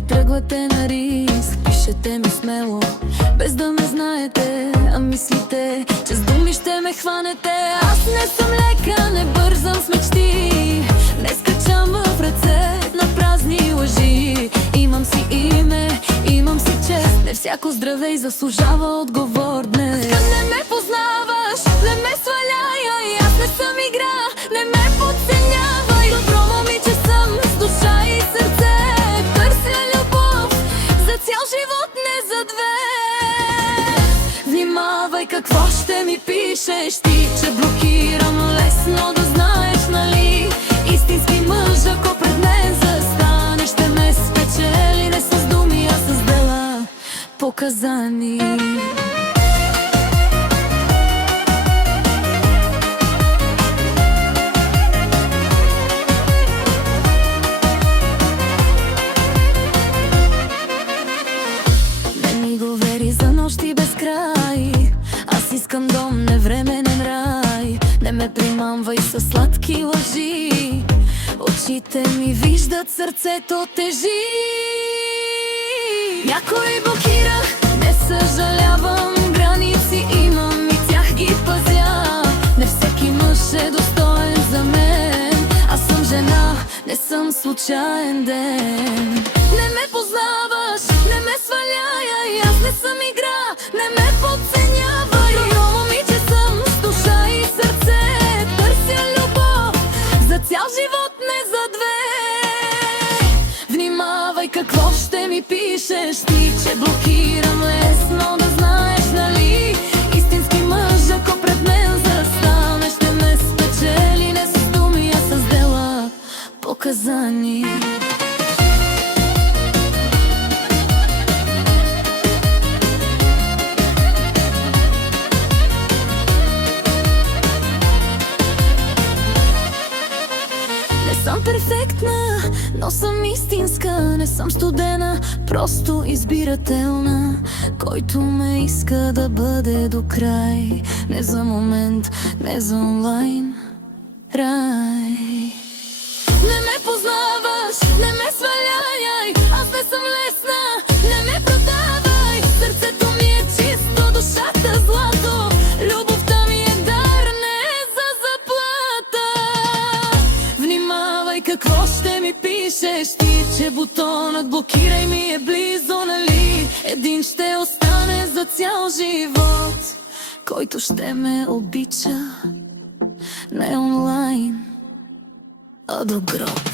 и тръгвате на риск. Пишете ми смело, без да ме знаете, а мислите, че с думи ще ме хванете. Аз не съм лека, не бързам с мечти, не скачам в ръце на празни лъжи. Имам си име, имам си чест, не всяко здравей заслужава отговор днес. Не ме познаваш, не ме сваляй, аз не съм игра, не ме подценявай. Добро момиче съм, с душа и сърце, търся любов за цял живот, не за две. Внимавай какво ще ми пишеш ти, че блокирам лесно, да знаеш, нали? Истински мъж, ако пред мен застанеш, ще ме спечели не с думи, а с дела показани. За нощи без край, аз искам дом, невременен рай. Не ме примамвай със сладки лъжи, очите ми виждат, сърцето тежи. Някой блокирах, не съжалявам, граници имам и тях ги пазя. Не всеки мъж е достоен за мен, аз съм жена, не съм случайен ден. Не ме познаваш, не ме сваляй, аз не съм игра, не ме подценявай. Добро момиче съм, с душа и сърце, търся любов за цял живот, не за две. Внимавай какво ще ми пишеш ти, че блокирам лесно, да знаеш, нали? Истински мъж, ако пред мен застанеш, ще ме спечели не с думи, а с дела показани. Съм перфектна, но съм истинска. Не съм студена, просто избирателна. Който ме иска да бъде до край, не за момент, не за онлайн рай. Не ме познаваш, не ме сваляй, аз не съм лесна, не ме продавай. Сърцето ми е чисто, душата злато, любовта ми е дар, не за заплата. Внимавай какво ще ми пишеш ти, че бутонът блокирай ми е близо, нали? Един ще остане за цял живот, който ще ме обича не онлайн, а до гроб.